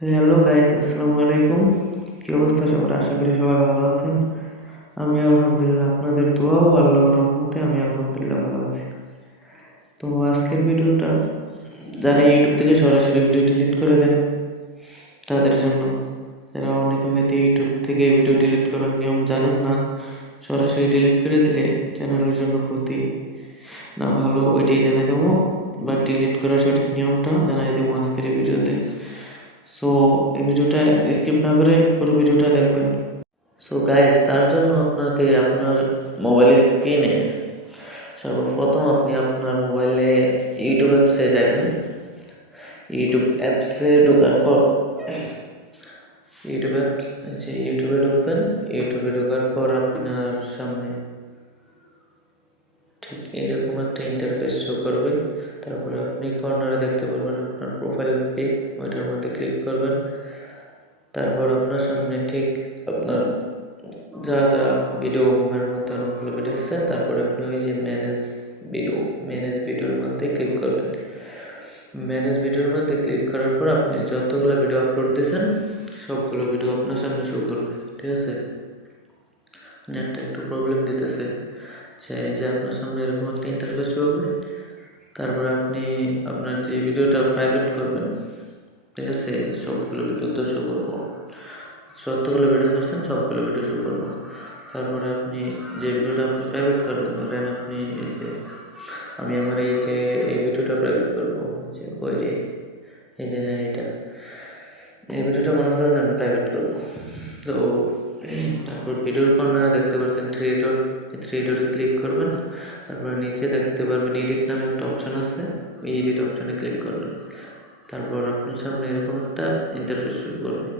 Hello guys আসসালামু আলাইকুম। কি অবস্থা সবার? আশা করি সবাই ভালো আছেন। আমি আলহামদুলিল্লাহ আপনাদের দোয়া ও আল্লাহর রহমতে আমি আলহামদুলিল্লাহ ভালো আছি। তো আজকের ভিডিওটা যারা ইউটিউব থেকে সরাসরি ভিডিও ডিলিট করে দেন, তাদের জন্য। যারা অনেকে হয়তো ইউটিউব থেকে ভিডিও ডিলিট করার নিয়ম জানেন না, সরাসরি ডিলিট করে দিলে চ্যানেলের জন্য ক্ষতি না ভালো, ওইটাই জানিয়ে দেবো। বা ডিলিট করার সঠিক নিয়মটা জানিয়ে দেবো আজকের এই ভিডিওতে। সো এই ভিডিওটা স্কিপ না করে পুরো ভিডিওটা দেখবেন। সো গাইস তার জন্য আপনাকে আপনার মোবাইলের স্ক্রিনে সর্বপ্রথম আপনি আপনার মোবাইলে ইউটিউব অ্যাপসে যাবেন। ইউটিউব অ্যাপসে ঢোকার পর ইউটিউব অ্যাপস আছে ইউটিউবে ঢুকবেন। ইউটিউবে ঢোকার পর আপনার সামনে ঠিক এরকম একটা ইন্টারফেস শো করবে। তারপরে আপনি কর্নারে দেখতে পারবেন আপনার প্রোফাইল পিক ওইটার মধ্যে ক্লিক করবেন। তারপর আপনার সামনে ঠিক আপনার যা যা ভিডিও মুভের মধ্যে অনেকগুলো ভিডিও আছে তারপরে আপনি ওই যে ম্যানেজ ভিডিও ম্যানেজ ভিডিওর মধ্যে ক্লিক করবেন। ম্যানেজ ভিডিওর মধ্যে ক্লিক করার পর আপনি যতগুলো ভিডিও আপলোড দিয়েছেন সবগুলো ভিডিও আপনার সামনে শো করবে, ঠিক আছে? নেটটা একটু প্রবলেম দিতেছে। যে যে আপনার সামনে এরকম একটা ইন্টারফেস হবে, তারপরে আপনি আপনার যে ভিডিওটা প্রাইভেট করবেন, ঠিক আছে, সবগুলো ভিডিও তো শো করব। যতগুলো ভিডিও ছাড়ছেন, সবগুলো ভিডিও শো করব। তারপরে আপনি যে ভিডিওটা আপনি প্রাইভেট করবেন, ধরেন আপনি এই যে, আমি আমার এই যে, এই ভিডিওটা প্রাইভেট করব, যে কই রে, এই যে হ্যাঁ এটা। এই ভিডিওটা মনে করেন আমি প্রাইভেট করব। তো তারপর ভিডিওর কর্নারে দেখতে পাচ্ছেন থ্রি ডট থ্রি ডটে ক্লিক করবেন। তারপর নিচে দেখতে পারবেন এডিট নামে একটা অপশান আছে এই এডিট অপশানে ক্লিক করবেন। তারপর আপনার সামনে এরকম একটা ইন্টারফেস শুরু করবে।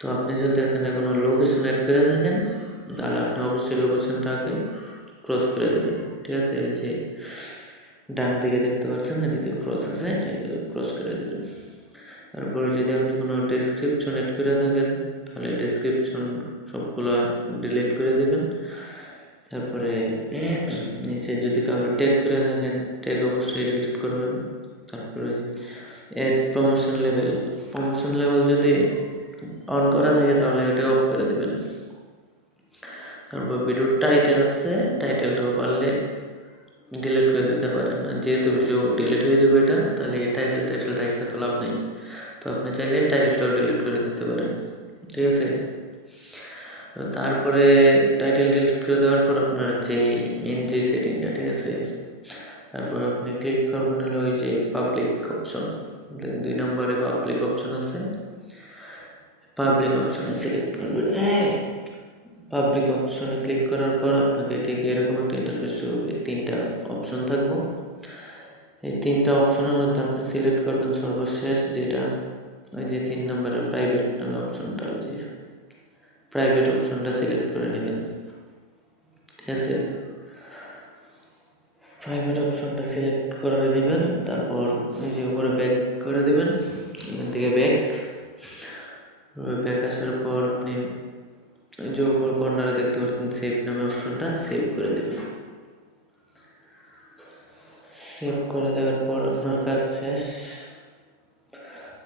তো আপনি যদি এখানে কোনো লোকেশন অ্যাড করে থাকেন তাহলে আপনি অবশ্যই লোকেশনটাকে ক্রস করে দেবেন। ঠিক আছে? এই যে ডান দিকে দেখতে পাচ্ছেন, এদিকে ক্রস আছে ক্রস করে দেবেন। তারপরে যদি আপনি কোনো ডেসক্রিপশন অ্যাড করে থাকেন তাহলে ডেসক্রিপশন সবগুলো ডিলিট করে দেবেন। তারপরে নিচে যদি কাউকে ট্যাগ করে থাকেন ট্যাগ অবশ্যই ডিলিট করবেন। তারপরে ad promotion level promotion level যদি অন করা থাকে, তাহলে এটা অফ করে দেবেন। তারপর ভিডিওর টাইটেল আছে টাইটেলটাও পারলে ডিলিট করে দিতে পারেন। না যেহেতু ভিডিও ডিলিট হয়ে যাবে এটা, তাহলে এই টাইটেল টাইটেল রেখে তো লাভ নেই। তো আপনি চাইলে টাইটেলটাও ডিলিট করে দিতে পারেন। ঠিক আছে? তো তারপরে টাইটেল ডিলিট দেওয়ার পর আপনার যে মেন যে সেটিংটা ঠিক আছে? তারপর আপনি ক্লিক করবেন হলো ওই যে পাবলিক অপশন দুই নম্বরে পাবলিক অপশন আছে। পাবলিক অপশনে সিলেক্ট করবেন। পাবলিক অপশনে ক্লিক করার পর আপনাকে ঠিক এরকম একটা ইন্টারফেস হবে। তিনটা অপশন থাকব। এই তিনটা অপশনের মধ্যে আপনি সিলেক্ট করবেন সর্বশেষ যেটা ওই যে তিন নম্বরের প্রাইভেট নামে অপশনটা যে প্রাইভেট অপশনটা সিলেক্ট করে নেবেন। ঠিক আছে? প্রাইভেট অপশনটা সিলেক্ট করে দেবেন তারপর এই যে উপরে ব্যাক করে দেবেন। এখান থেকে ব্যাক ব্যাক আসার পর আপনি ওই যে উপর কর্নারে দেখতে পাচ্ছেন সেভ নামে অপশনটা সেভ করে দেবেন। সেভ করে দেওয়ার পর আপনার কাজ শেষ।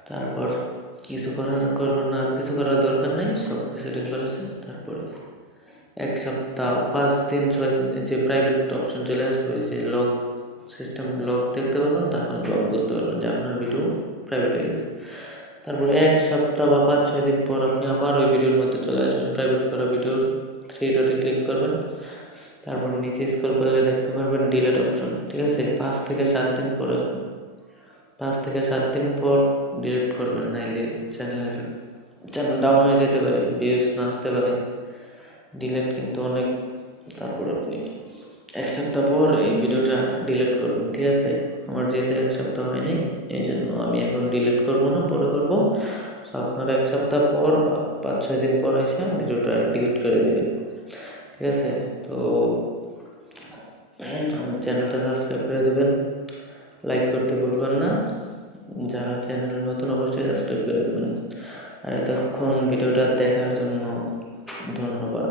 তারপর কিছু করার করবেন না কিছু করার দরকার নেই, সব সেটিং করা শেষ, তারপরে এক সপ্তাহ, পাঁচ দিন, ছয় যে প্রাইভেট অপশন চলে আসবে যে লক সিস্টেম লক দেখতে পারবেন তখন লক বুঝতে পারবেন যে আপনার ভিডিও প্রাইভেট হয়ে গেছে। তারপরে এক সপ্তাহ বা পাঁচ, ছয় দিন পর আপনি আবার ওই ভিডিওর মধ্যে চলে আসবেন প্রাইভেট করা ভিডিওর থ্রি ডটে ক্লিক করবেন। তারপর নিচে স্ক্রল করলে দেখতে পারবেন ডিলেট অপশন ঠিক আছে? পাঁচ থেকে সাত দিন পরে পাঁচ থেকে সাত দিন পর ডিলিট করবেন, নাইলে চ্যানেলের চ্যানেল ডাউন হয়ে যেতে পারে ভিউজ না আসতে পারে। ডিলিট কিন্তু অনেক, তারপর আপনি এক সপ্তাহ পর এই ভিডিওটা ডিলিট করবেন, ঠিক আছে? আমার যেহেতু এক সপ্তাহ হয়নি, এই জন্য আমি এখন ডিলিট করব না, পরে করব। তো আপনারা এক সপ্তাহ পর পাঁচ, ছয় দিন পর এসে ভিডিওটা ডিলিট করে দেবেন, ঠিক আছে? তো, আমার চ্যানেলটা সাবস্ক্রাইব করে দেবেন। লাইক করতে ভুলবেন না। যারা চ্যানেল নতুন অবশ্যই সাবস্ক্রাইব করে দেবেন। আর এতক্ষণ ভিডিওটা দেখার জন্য ধন্যবাদ।